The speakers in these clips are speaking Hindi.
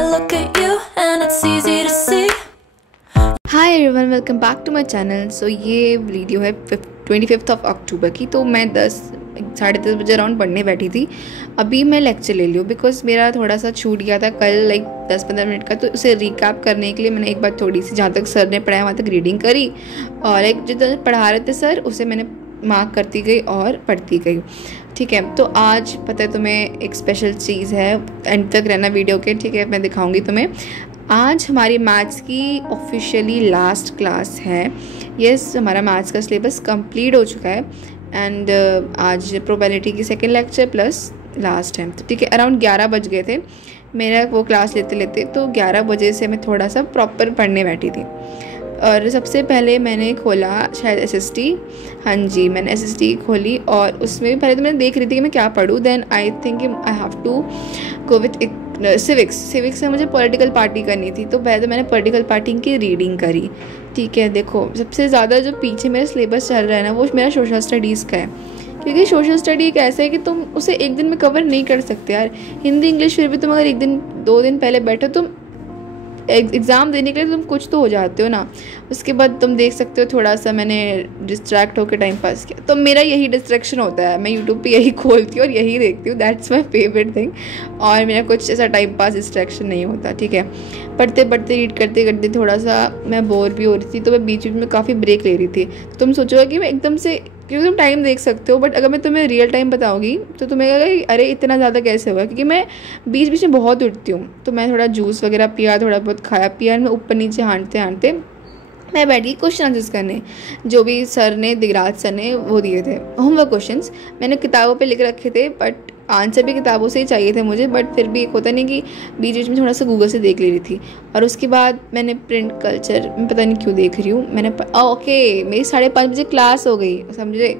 look at you and it's easy to see. Hi everyone, welcome back to my channel. So ये वीडियो है 25 अक्टूबर की। तो मैं 10-10:30 बजे अराउंड पढ़ने बैठी थी। अभी मैं लेक्चर ले लियो बिकॉज मेरा थोड़ा सा छूट गया था कल, लाइक 10-15 मिनट का। तो उसे रिकैप करने के लिए मैंने एक बार थोड़ी सी, जहाँ तक सर ने पढ़ाया वहाँ तक रीडिंग करी, और लाइक जितना पढ़ा रहे थे सर उसे मैंने मार्क करती गई और पढ़ती गई। ठीक है, तो आज पता है तुम्हें एक स्पेशल चीज़ है, एंड तक रहना वीडियो के। ठीक है, मैं दिखाऊंगी तुम्हें। आज हमारी मैथ्स की ऑफिशियली लास्ट क्लास है। यस, हमारा मैथ्स का सिलेबस कंप्लीट हो चुका है एंड आज प्रोबेबिलिटी की सेकंड लेक्चर प्लस लास्ट है। तो ठीक है, अराउंड 11 बज गए थे मेरा वो क्लास लेते लेते। तो 11 बजे से मैं थोड़ा सा प्रॉपर पढ़ने बैठी थी। और सबसे पहले मैंने खोला शायद SST। हाँ जी, मैंने SST खोली और उसमें भी पहले तो मैंने देख रही थी कि मैं क्या पढूं। Then I think I have to go with civics में मुझे पॉलिटिकल पार्टी करनी थी। तो पहले तो मैंने पॉलिटिकल पार्टी की रीडिंग करी। ठीक है, देखो सबसे ज़्यादा जो पीछे मेरा सिलेबस चल रहा है ना, वो मेरा सोशल स्टडीज़ का है। क्योंकि सोशल स्टडी एक ऐसा है कि तुम उसे एक दिन में कवर नहीं कर सकते यार। हिंदी इंग्लिश फिर भी तुम अगर एक दिन 2 दिन पहले बैठो, तुम एग्ज़ाम देने के लिए तुम कुछ तो हो जाते हो ना। उसके बाद तुम देख सकते हो थोड़ा सा मैंने डिस्ट्रैक्ट होकर टाइम पास किया। तो मेरा यही डिस्ट्रैक्शन होता है, मैं यूट्यूब पे यही खोलती हूँ और यही देखती हूँ। That's my favourite thing. और मेरा कुछ ऐसा टाइम पास डिस्ट्रैक्शन नहीं होता। ठीक है, पढ़ते पढ़ते रीड करते करते थोड़ा सा मैं बोर भी हो रही थी, तो मैं बीच बीच में काफ़ी ब्रेक ले रही थी। तो तुम सोचोगे कि मैं एकदम से, क्योंकि तुम टाइम देख सकते हो, बट अगर मैं तुम्हें रियल टाइम बताऊंगी तो तुम्हें लगेगा अरे इतना ज़्यादा कैसे होगा, क्योंकि मैं बीच बीच में बहुत उठती हूँ। तो मैं थोड़ा जूस वगैरह पिया, थोड़ा बहुत खाया पिया, मैं ऊपर नीचे हाँटते हाँटते मैं बैठ गई क्वेश्चन आंसर्स करने, जो भी सर ने, दिगराज सर ने वो दिए थे होमवर्क क्वेश्चंस। मैंने किताबों पे लिख रखे थे, बट आंसर भी किताबों से ही चाहिए थे मुझे। बट फिर भी एक होता नहीं कि बीच बीच में थोड़ा सा गूगल से देख ले रही थी। और उसके बाद मैंने प्रिंट कल्चर, मैं पता नहीं क्यों देख रही हूँ, मैंने ओके मेरी 5:30 बजे क्लास हो गई, समझे।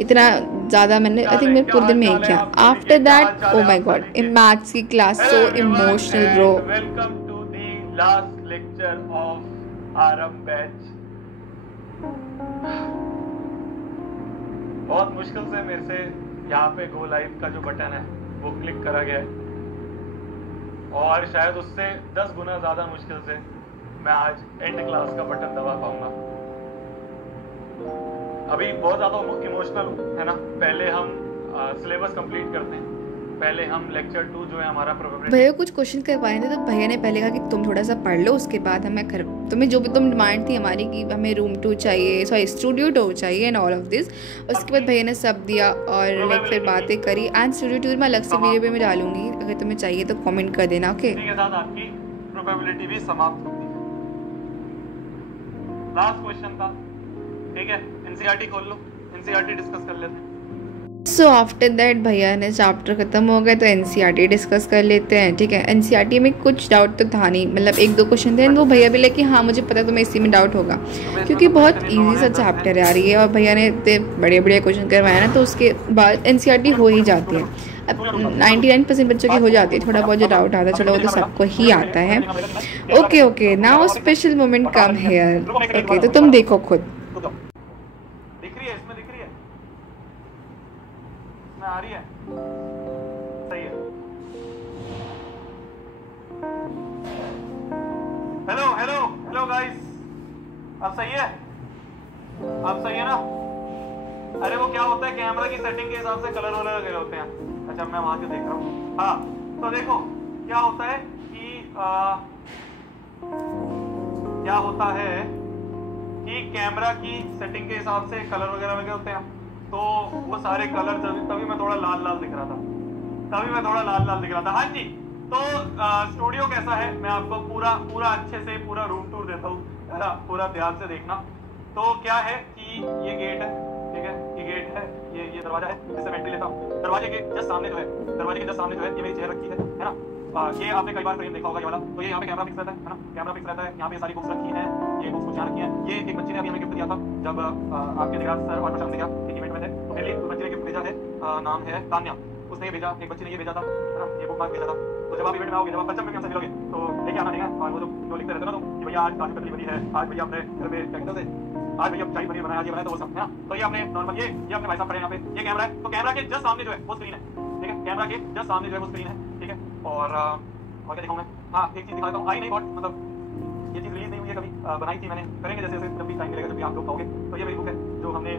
इतना ज़्यादा मैंने, आई थिंक मेरे पूरे दिन में यही किया। After that oh my god, maths की class so emotional bro. Welcome to the last lecture of आरम बैच। बहुत मुश्किल से मेरे से यहाँ पे गो लाइव का जो बटन है वो क्लिक करा गया है, और शायद उससे 10 गुना ज्यादा मुश्किल से मैं आज एंड क्लास का बटन दबा पाऊंगा। अभी बहुत ज्यादा इमोशनल है ना। पहले हम सिलेबस कंप्लीट करते हैं, पहले हम लेक्चर 2 जो है हमारा प्रोबेबिलिटी। भैया कुछ क्वेश्चन करवाए थे, तो भैया ने पहले कहा कि तुम थोड़ा सा पढ़ लो, उसके बाद हमें तुम्हें जो भी तुम डिमांड थी हमारी कि हमें रूम 2 चाहिए, सॉरी स्टूडियो 2 चाहिए एंड ऑल ऑफ दिस। उसके बाद भैया ने सब दिया और लाइक फिर बातें करी। एंड स्टूडियो 2 मैं अलग से वीडियो पे मैं डालूंगी, अगर तुम्हें चाहिए तो कमेंट कर देना। ओके, के साथ आपकी प्रोबेबिलिटी भी समाप्त होती है। लास्ट क्वेश्चन था, ठीक है। NCERT खोल लो, NCERT डिस्कस कर लेते हैं। सो आफ्टर दैट भैया ने चैप्टर ख़त्म हो गए तो NCERT डिस्कस कर लेते हैं। ठीक है, NCERT में कुछ डाउट तो था नहीं, मतलब 1-2 क्वेश्चन थे, वो भैया भी लेके हाँ मुझे पता तुम्हें इसी में डाउट होगा, क्योंकि बहुत इजी सा चैप्टर है यार ये। और भैया ने इतने बड़े बड़े क्वेश्चन करवाए ना, तो उसके बाद NCERT हो ही जाती है। अब 99% बच्चों की हो जाती है। थोड़ा बहुत जो डाउट आता है, चलो वो तो सबको ही आता है। Okay, now special moment come here. Okay, तो तुम देखो खुद, आ रही है, सही है। हेलो गाइस, अब सही है, अब सही है ना। अरे वो क्या होता है, कैमरा की सेटिंग के हिसाब से कलर वलर लगे होते हैं। अच्छा, मैं वहां से देख रहा हूँ। हाँ, तो देखो क्या होता है कि कैमरा की सेटिंग के हिसाब से कलर वगैरह लगे होते हैं। तो वो सारे कलर, तभी मैं थोड़ा लाल लाल दिख रहा था। हाँ जी, तो स्टूडियो कैसा है मैं आपको पूरा अच्छे से पूरा रूम टूर देता हूँ, है ना। पूरा ध्यान से देखना। तो क्या है कि ये गेट है, ठीक है, ये गेट है, ये दरवाजा है, इससे मैं एंट्री लेता हूँ। दरवाजे के जस्ट सामने जो है ये मेरी चेयर रखी है ना। ये आपने कई बार फ्रेम देखा होगा ये वाला। तो ये यहाँ पे कैमरा फिक्स रहता है ना, कैमरा फिक्स रहता है। यहाँ पे सारी बुक्स रखी हैं, ये बुक्स कुछ यहाँ रखी हैं। ये एक बच्चे ने अभी हमें गिफ्ट दिया था जब आपके दिगराज सर और प्रशांत भैया एक इवेंट में थे। तो मेरे लिए बच्चे ने गिफ्ट भेजा है, नाम है तान्या। उसने ये भेजा, एक बच्चे ने ये भेजा था, है ना, ये बुक मार्क भेजा था। तो जब आप इवेंट में आओगे, जब आप पंचम में हमसे मिलोगे, तो लेके आना, ठीक है। और वो जो लिखते रहते ना तो कि भैया आज काफी पतली बनी है, आज भैया अपने घर में क्या कहते हैं, आज भैया शाही पनीर बनाया, ये बनाया, तो वो सब है ना। तो ये आपने नॉर्मल, ये अपने भाई साहब खड़े यहाँ पे, ये कैमरा है। तो कैमरा के जस्ट सामने जो है वो स्क्रीन है, ठीक है। कैमरा के जस्ट सामने जो है वो स्क्रीन है, ठीक है। और और क्या दिखाऊं मैं? हाँ, एक चीज़ दिखाता हूँ। आई नहीं बहुत मतलब ये चीज़ रिलीज नहीं हुई है कभी, बनाई थी मैंने, करेंगे जैसे जैसे जब भी टाइम मिलेगा, जब भी आप लोग कहोगे। तो ये मेरी बुक है जो हमने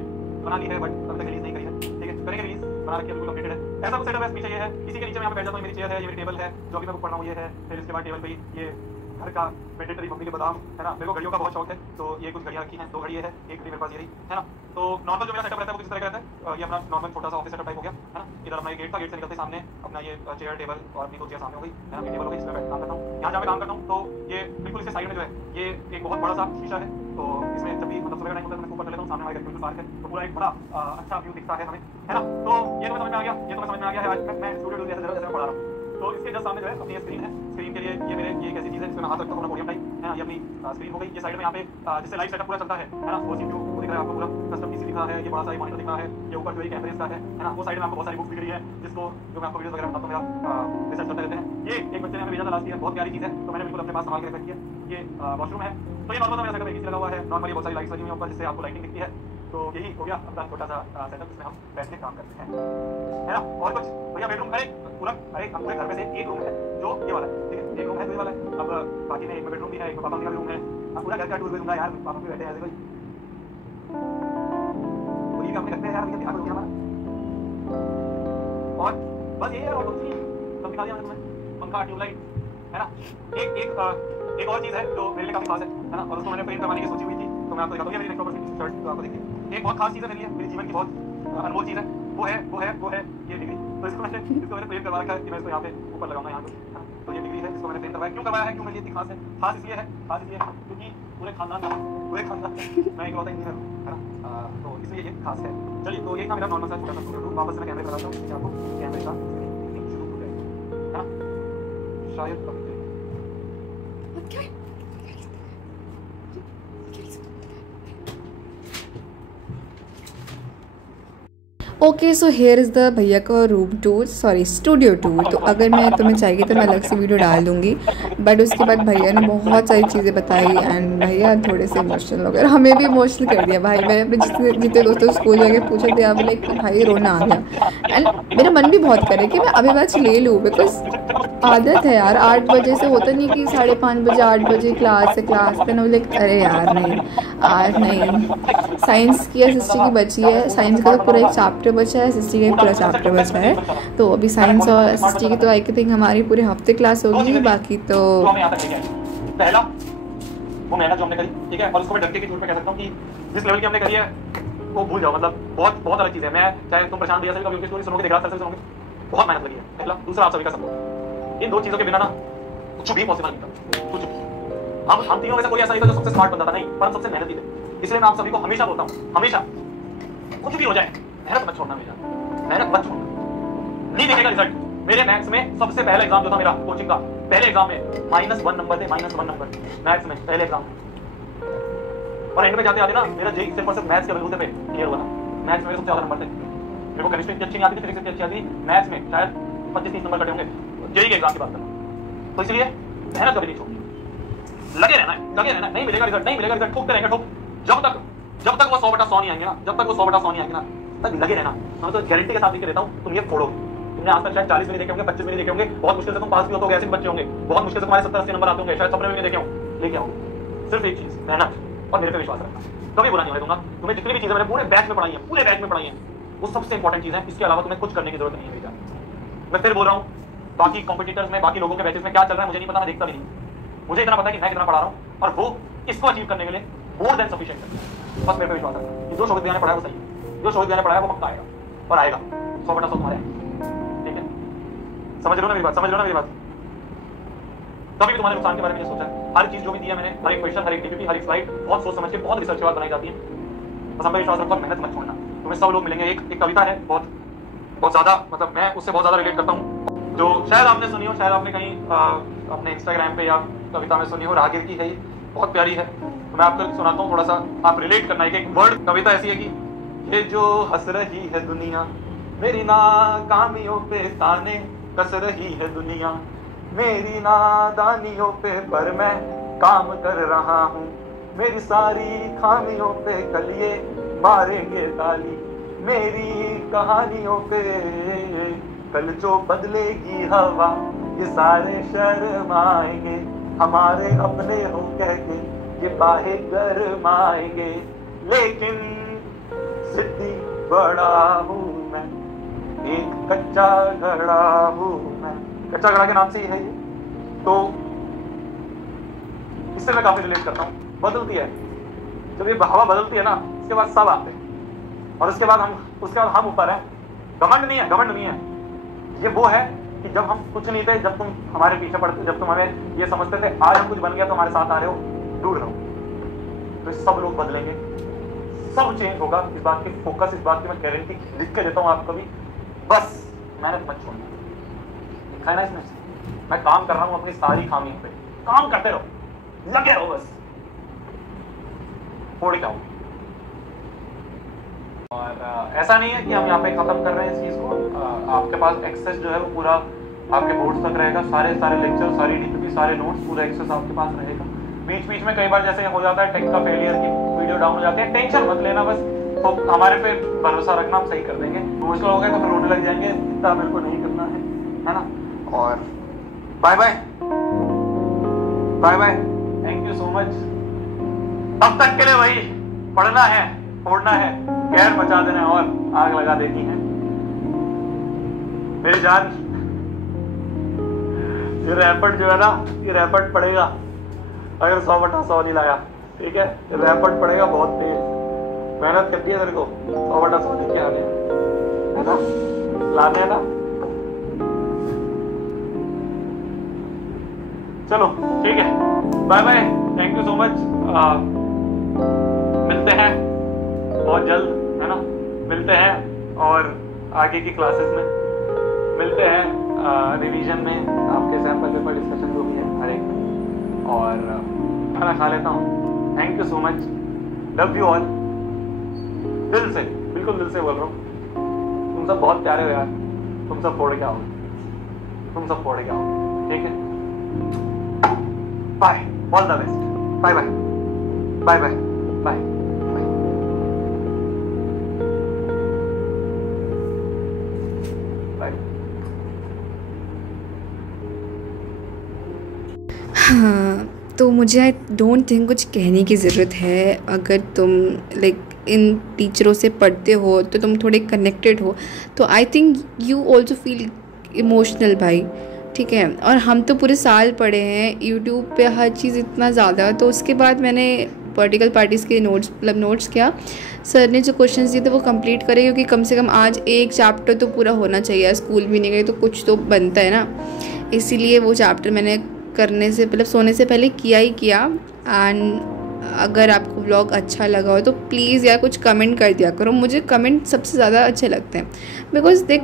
बना ली है बट अभी तक रिलीज नहीं करी है, ठीक है, करेंगे रिलीज, बना रखी है, बिल्कुल कंप्लीटेड है। ऐसा कुछ सेटअप है, पीछे ये है, इसी के नीचे मैं यहाँ पे बैठ जाता हूँ, मेरी चेयर है, ये मेरी टेबल है, जो अभी मैं बुक पढ़ रहा हूँ ये है, फिर इसके बाद टेबल पे ये घर का मैंडेटरी मम्मी के बादाम है ना, मेरे को घड़ियों का बहुत शौक है, तो ये कुछ घड़ियाँ रखी हैं, 2 घड़ी है, एक घड़ी मेरे पास ये रही है ना। तो नॉर्मल जो मेरा सेटअप रहता है वो किस तरह का रहता है, ये अपना नॉर्मल छोटा सा ऑफिस सेटअप टाइप हो गया है ना। इधर अपना गेट था, गेट से निकलते सामने अपना ये चेयर टेबल और अपनी कुर्सियाँ सामने हो गई है ना, टेबल हो गई, इसमें बैठ काम करता हूँ। यहाँ जहाँ मैं काम करता हूँ तो ये बिल्कुल इसके साइड में जो है ये एक बहुत बड़ा सा शीशा है, तो इसमें जब भी मतलब सुबह का टाइम होता है तो मैं ऊपर कर लेता हूँ, सामने हमारे बिल्कुल पार्क है, तो पूरा एक बड़ा अच्छा व्यू दिखता है हमें, है ना। तो ये तो समझ में आ गया, ये तो समझ में आ गया है। आज मैं स्टूडियो जैसे जैसे पढ़ा रहा हूँ, तो इसके जस्ट सामने जो है अपनी ये स्क्रीन है, स्क्रीन के लिए ये मेरे ये एक ऐसी चीज़ है जिसमें मैं हाथ रखता हूँ, पोडियम टाइप है ना, ये अपनी स्क्रीन हो गई। ये साइड में यहाँ पे जिससे लाइव सेटअप पूरा चलता है ना, वो CPU वो दिख रहा है आपको, पूरा कस्टम PC दिखा है, ये बड़ा सा मॉनिटर दिख रहा है, ये ऊपर जो कैमरे का है ना, वो साइड में आपको बहुत सारी बुक्स दिख रही है, जिसको जो मैं आपको वीडियोस वगैरह बताता हूँ मेरा रिसर्च करते रहते हैं। ये एक बच्चे ने हमें भेजा था लास्ट ईयर, बहुत प्यारी चीज़ है, तो मैंने बिल्कुल अपने पास संभाल के रखी है। ये वॉशरूम है, तो ये नॉर्मल मेरा सेटअप एक लगा हुआ है, नॉर्मली बहुत सारी लाइट्स लगी हुई हैं ऊपर जिससे आपको लाइटिंग दिखती है। तो यही हो गया अपना छोटा सा सेटअप जिसमें हम बैठ के काम करते हैं, है ना। और कुछ भैया बेडरूम, अरे पूरा पूरे घर में से एक रूम है जो ये वाला है, ठीक है, एक रूम है जो ये वाला है। अब बाकी में एक बेडरूम भी है, एक पापा का रूम है। अब पूरा घर का टूर दूंगा यार, पापा भी बैठे हैं ऐसे कोई, तो ये अपने करते हैं यार, ये ध्यान रखिए हमारा। और बस ये है, और कुछ नहीं सब दिखा दिया मैंने तुम्हें, पंखा, ट्यूबलाइट है ना। एक और चीज़ है जो मेरे लिए काफ़ी खास है ना, और उसको मैंने प्रिंट करवाने की सोची हुई थी, तो मैं आपको दिखाता हूँ। ये मेरी नेक्स्ट टी शर्ट तो आपको देखिए, एक बहुत खास चीज़ है मेरे लिए, मेरे जीवन की बहुत अनमोल चीज़ है, वो है ये डिग्री। तो इसको मैंने प्रिंट करवा रखा है कि मैं इसको यहाँ पे ऊपर लगाऊंगा यहाँ पे, तो ये डिग्री है जिसको मैंने प्रिंट करवाया। क्यों करवाया है, क्यों मेरे लिए इतनी खास है? खास इसलिए है क्योंकि पूरे खानदान मैं इकलौता इंजीनियर हूँ, है ना, तो इसलिए ये खास है। चलिए, तो ये था मेरा नॉर्मल सा छोटा सा स्टूडियो। वापस से मैं कैमरे लगाता हूँ, आपको कैमरे का शुरू हो जाएगा, है ना, शायद okay, so here is the भैया का room tour, sorry studio tour. तो अगर मैं तुम्हें चाहिए तो मैं अलग से वीडियो डाल दूँगी, बट उसके बाद भैया ने बहुत सारी चीज़ें बताई एंड भैया थोड़े से इमोशनल हो गए, हमें भी इमोशनल कर दिया भाई। मैंने अपने जितने दोस्तों स्कूल जाके पूछा थे, अब लाइक भाई रोना आ गया एंड मेरा मन भी बहुत करे कि मैं अभी बैच ले लूँ, बिकॉज आदत है यार, 8 बजे से होता नहीं कि 5:30 बजे 8 बजे क्लास पे ना, लाइक अरे यार नहीं, आज नहीं। साइंस की एसएसटी की बची है, साइंस का तो पूरा एक चैप्टर बचा है, एसएसटी का एक पूरा चैप्टर बचा है, तो अभी साइंस और एसएसटी की तो आई थिंक हमारी पूरे हफ्ते क्लास होगी, बाकी तो पहला वो मेहनत जो हमने करी, ठीक है, और उसको मैं डरके के तौर पे कह सकता हूँ कि जिस लेवल की हमने करी है वो भूल जाओ, मतलब बहुत अलग चीज़ है। मैं चाहे तुम प्रशांत भैया से कभी उनकी स्टोरी सुनोगे, देख रहा सुनोगे, बहुत मेहनत लगी है। पहला, दूसरा आप सभी का सपोर्ट, इन 2 चीज़ों के बिना ना कुछ भी पॉसिबल नहीं था, कुछ भी। हम तीनों में से कोई ऐसा नहीं था जो सबसे स्मार्ट बंदा था, नहीं, पर हम सबसे मेहनती थे। इसलिए मैं आप सभी को हमेशा बोलता हूँ, हमेशा कुछ भी हो जाए मेहनत मत छोड़ना, हमेशा मेहनत मत छोड़ना। नहीं दिखेगा रिजल्ट। मेरे मैथ्स में सबसे पहला एग्जाम जो था मेरा कोचिंग का, पहले एग्जाम में -1 नंबर थे, -1 नंबर मैथ्स में, पहले एग्जाम। और एंड में जाते आते ना मेरा जेई सिर्फ मैथ्स के बलबूते पे क्लियर हुआ था। मैथ्स में सबसे ज्यादा नंबर थे, मेरे को केमिस्ट्री अच्छी नहीं आती थी, फिजिक्स अच्छी आती थी, मैथ्स में शायद 25-30 नंबर कटे होंगे जेई के एग्जाम की बात करना। तो इसलिए मेहनत कभी नहीं छोड़नी, लगे रहना है। नहीं मिलेगा रिजल्ट, ठोकते रहेंगे, ठोक जब तक वो 100/100 नहीं आएंगे ना, जब तक वो 100/100 नहीं आएंगे ना, तक लगे रहना। मैं तो गारंटी के साथ लिख के देता हूँ, तुम ये फोड़ो। तुमने आज तक शायद 40 भी नहीं देखे होंगे, 25 भी नहीं देखे होंगे, बहुत मुश्किल से तुम पास भी हो, तो ऐसे बच्चे होंगे, बहुत मुश्किल से तुम्हारे 70-80 नंबर आते होंगे, शायद सपने में नहीं देखे हो, लेके आओ सिर्फ एक चीज, मेहनत और मेरे पे विश्वास रखना। कभी बुरा नहीं होने दूंगा। तुम्हें जितनी भी चीजें मैंने पूरे बैच में पढ़ाई है, वो सबसे इंपॉर्टेंट चीज है। इसके अलावा तुम्हें कुछ करने की जरूरत नहीं है बेटा। मैं फिर बोल रहा हूँ, बाकी कॉम्पिटिटर्स में, बाकी लोगों के बैचेस में क्या चल रहा है मुझे नहीं पता, मैं देखता भी नहीं। मुझे इतना पता है कि मैं कितना पढ़ा रहा हूँ, और वो इसको अचीव करने के लिए मोर देन सफिशिएंट है। बस मेरे पे विश्वास रखना कि जो शोभित भैया ने पढ़ाया वो सही है, जो शोभित भैया ने पढ़ाया वो पक्का आएगा और आएगा 100/100 तुम्हारे। ठीक है, समझ रहे हो ना मेरी बात? कभी भी तुम्हारे नुकसान के बारे में सोचा है? हर चीज जो भी दिया मैंने, हर एक क्वेश्चन, हर एक टीपीपी, हर एक स्लाइड बहुत सोच समझ के, बहुत रिसर्च के बाद बनाई जाती है। बस हम पे विश्वास रखो और मेहनत मत छोड़ना। तुम्हें सब लोग मिलेंगे। एक कविता है बहुत ज्यादा, मतलब मैं उससे बहुत ज्यादा रिलेट करता हूँ, जो शायद आपने सुनी हो, शायद आपने कहीं अपने इंस्टाग्राम पे या कविता में सुनी हो, रागिर की है, बहुत प्यारी है। तो मैं आपको सुनाता हूँ, थोड़ा सा आप रिलेट करना। एक वर्ड कविता ऐसी है कि ये जो हंस रही है दुनिया, मेरी नाकामियों पे ताने कस रही है दुनिया, मेरी नादानियों पे पर मैं काम कर रहा हूँ, मेरी सारी खामियों पे कलिए मारेंगे ताली, मेरी कहानियों पे कल जो बदलेगी हवा, ये सारे शर्माएंगे, हमारे अपने हो कह के ये बाहे गरमाएंगे, लेकिन सिद्धि बड़ा हूँ मैं, एक कच्चा घड़ा हूँ मैं। कच्चा घड़ा के नाम से ही है ये, तो इससे मैं काफी रिलेट करता हूँ। बदलती है, जब ये हवा बदलती है ना, उसके बाद सब आते हैं और उसके बाद हम ऊपर हैं। घमंड नहीं है। ये वो है कि जब हम कुछ नहीं थे, जब तुम हमारे पीछे पड़ते, जब तुम हमें ये समझते थे आज हम कुछ बन गया तो हमारे साथ आ रहे हो, दूर रहो। तो सब लोग बदलेंगे, सब चेंज होगा, इस बात की फोकस, इस बात की मैं गारंटी लिख के देता हूँ आपको भी। बस मेहनत मत छोड़ना, लिखा है ना इसमें, मैं काम कर रहा हूँ अपनी सारी खामियों पे, काम करते रहो, लगे रहो, बस फोड़ के आओ। और ऐसा नहीं है कि हम यहाँ पे खत्म कर रहे हैं इस चीज को। आपके पास एक्सेस जो है वो पूरा आपके बोर्ड्स तक रहेगा, सारे लेक्चर, सारी डीपीपी, सारे नोट्स, पूरा एक्सेस आपके पास रहेगा। बीच में कई बार जैसे हो जाता है टेक का फेलियर की वीडियो डाउन हो जाती है, टेंशन मत लेना, बस तो हमारे पे भरोसा रखना, हम सही कर देंगे। इमोशनल हो गए तो फिर रोने लग जाएंगे, इतना मेरे को नहीं करना है ना। और bye bye, thank you so much. तब तक के लिए वही पढ़ना है, फोड़ना है, गैर मचा देना है और आग लगा देनी है मेरी जान। ये रैपट जो है ना, ये रैपट पड़ेगा अगर 100/100 नहीं लाया, ठीक है। रैपट पड़ेगा बहुत तेज, मेहनत करनी है तेरे को, 100/100 लेके आने है ना, लाने है ना। चलो ठीक है, bye bye, thank you so much. मिलते हैं बहुत जल्द, है ना, मिलते हैं और आगे की क्लासेस में मिलते हैं, रिवीजन में, आपके सैंपल पेपर डिस्कशन जो भी है हर एक में, और खाना खा लेता हूँ। Thank you so much, love you all, दिल से, बिल्कुल दिल से बोल रहा हूँ। तुम सब बहुत प्यारे हो यार, तुम सब फोड़ के आओ, ठीक है। Bye, all the best, bye bye bye bye bye. हाँ, तो मुझे आई डोंट थिंक कुछ कहने की ज़रूरत है। अगर तुम लाइक इन टीचरों से पढ़ते हो तो तुम थोड़े कनेक्टेड हो, तो I think you also feel emotional भाई, ठीक है। और हम तो पूरे साल पढ़े हैं यूट्यूब पे हर चीज़ इतना ज़्यादा। तो उसके बाद मैंने पॉलिटिकल पार्टीज़ के नोट्स किया, सर ने जो क्वेश्चंस दिए थे वो कंप्लीट करे, क्योंकि कम से कम आज एक चैप्टर तो पूरा होना चाहिए। स्कूल भी नहीं गए तो कुछ तो बनता है ना, इसीलिए वो चैप्टर मैंने करने से मतलब सोने से पहले किया ही किया। एंड अगर आपको व्लॉग अच्छा लगा हो तो प्लीज़ यार कुछ कमेंट कर दिया करो, मुझे कमेंट सबसे ज़्यादा अच्छे लगते हैं, बिकॉज देख